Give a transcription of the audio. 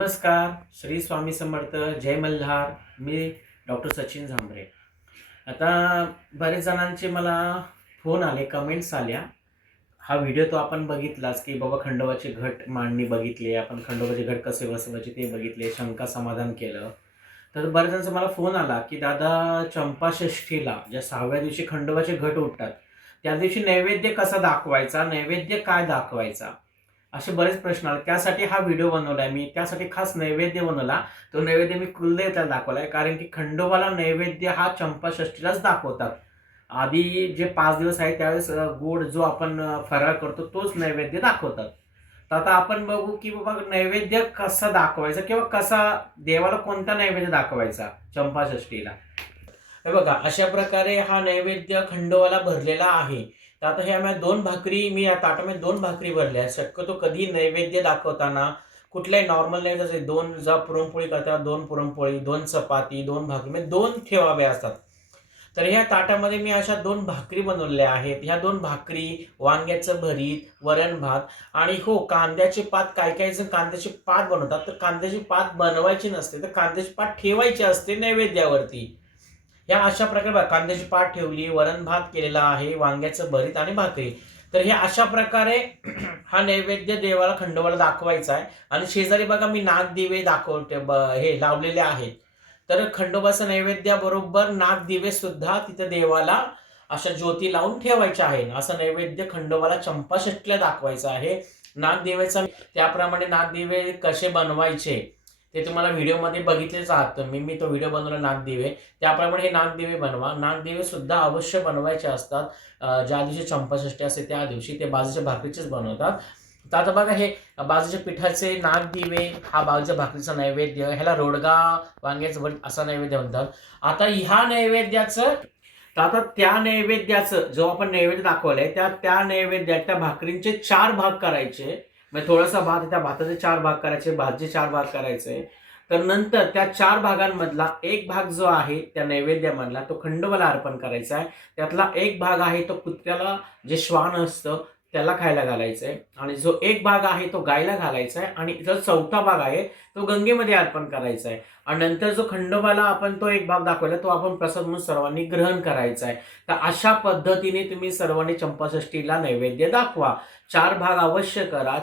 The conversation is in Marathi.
नमस्कार, श्री स्वामी समर्थ, जय मल्हार. मी डॉक्टर सचिन झांबरे. आता बरेच जणांचे मला फोन आले, कमेंट्स आल्या. हा व्हिडिओ तो आपण बघितलाच की बाबा खंडोबाची घट मांडणी बघितली, आपण खंडोबाचे घट कसे बसवायचे ते बघितले, शंका समाधान केलं. तर बऱ्याच जणांचा मला फोन आला की दादा, चंपाषष्ठीला ज्या 6व्या दिवशी खंडोबाचे घट उठतात, त्या दिवशी नैवेद्य कसा दाखवायचा, नैवेद्य काय दाखवायचा, असे बरेच प्रश्न आले. त्यासाठी हा व्हिडिओ बनवलाय मी. त्यासाठी खास नैवेद्य बनवला. तो नैवेद्य मी कुलदेवतेला दाखवलाय, कारण की खंडोबाला नैवेद्य हा चंपाषष्ठीलाच दाखवतात. आधी जे 5 दिवस आहे त्यावेळेस गोड जो आपण फराळ करतो तोच नैवेद्य दाखवतात. तर आता आपण बघू की बाबा नैवेद्य कसा दाखवायचा किंवा कसा देवाला कोणता नैवेद्य दाखवायचा चंपाषष्ठीला. हे बघा, अशा प्रकारे हा नैवेद्य खंडोबाला भरलेला आहे. तर आता हे आम्ही 2 भाकरी, मी या ताटामध्ये 2 भाकरी भरल्या. शक्यतो कधी नैवेद्य दाखवताना कुठल्याही नॉर्मल नैवेद्य असेल, 2 जा पुरणपोळी करतात, 2 पुरणपोळी, 2 चपाती, 2 भाकरी, म्हणजे 2 ठेवाव्या असतात. तर ह्या ताटामध्ये मी अशा 2 भाकरी बनवल्या आहेत. ह्या 2 भाकरी, वांग्याचं भरीत, वरण भात आणि हो, कांद्याचे पात. काही काही जण कांद्याचे पात बनवतात, तर कांद्याची पात बनवायची नसते, तर कांद्याची पात ठेवायची असते नैवेद्यावरती. या अशा प्रकारे कांद्याची पात ठेवली, वरण भात केलेला आहे, वांग्याचं भरीत आणि भाकरी. तर हे अशा प्रकारे हा नैवेद्य देवाला खंडोबाला दाखवायचा आहे. आणि शेजारी बघा मी नागदिवे दाखवते, हे लावलेले आहेत. तर खंडोबाचं नैवेद्याबरोबर नागदिवे सुद्धा तिथे देवाला अशा ज्योती लावून ठेवायच्या आहे. असं नैवेद्य खंडोबाला चंपाषष्ठीला दाखवायचं आहे. नागदिवेचा त्याप्रमाणे नागदिवे कसे बनवायचे ते तुम्हाला व्हिडिओमध्ये बघितलेच आहात तुम्ही. मी तो व्हिडिओ बनवला नागदिवे. त्याप्रमाणे हे नागदिवे बनवा. नागदिवे सुद्धा अवश्य बनवायचे असतात. ज्या दिवशी चंपाषष्ठी असते त्या दिवशी ते बाजूच्या भाकरीचेच बनवतात. तर आता बघा, हे बाजूच्या पिठाचे नागदिवे, हा बाजूच्या भाकरीचा नैवेद्य, ह्याला रोडगा वांग्याचं भरीत असा नैवेद्य म्हणतात. आता ह्या नैवेद्याचं, तर आता त्या नैवेद्याचं जो आपण नैवेद्य दाखवलाय त्या नैवेद्यात त्या भाकरींचे 4 भाग करायचे. म्हणजे थोडासा भात, त्या भाताचे 4 भाग करायचे, भाजीचे 4 भाग करायचे. तर नंतर त्या 4 भागांमधला एक भाग जो आहे त्या नैवेद्यामधला तो खंडोबाला अर्पण करायचा आहे. त्यातला एक भाग आहे तो कुत्र्याला, जे श्वान असतं त्याला खायला घालायचा आहे. आणि जो एक भाग आहे तो गायला घालायचा आहे. आणि जो चौथा भाग आहे तो गंगेमध्ये अर्पण करायचा आहे. आणि नंतर जो खंडोबाला आपण तो एक भाग दाखवला तो आपण प्रसाद म्हणून सर्वांनी ग्रहण करायचा आहे. तर अशा पद्धतीने तुम्ही सर्वांनी चंपाषष्ठीला नैवेद्य दाखवा. 4 भाग अवश्य करा.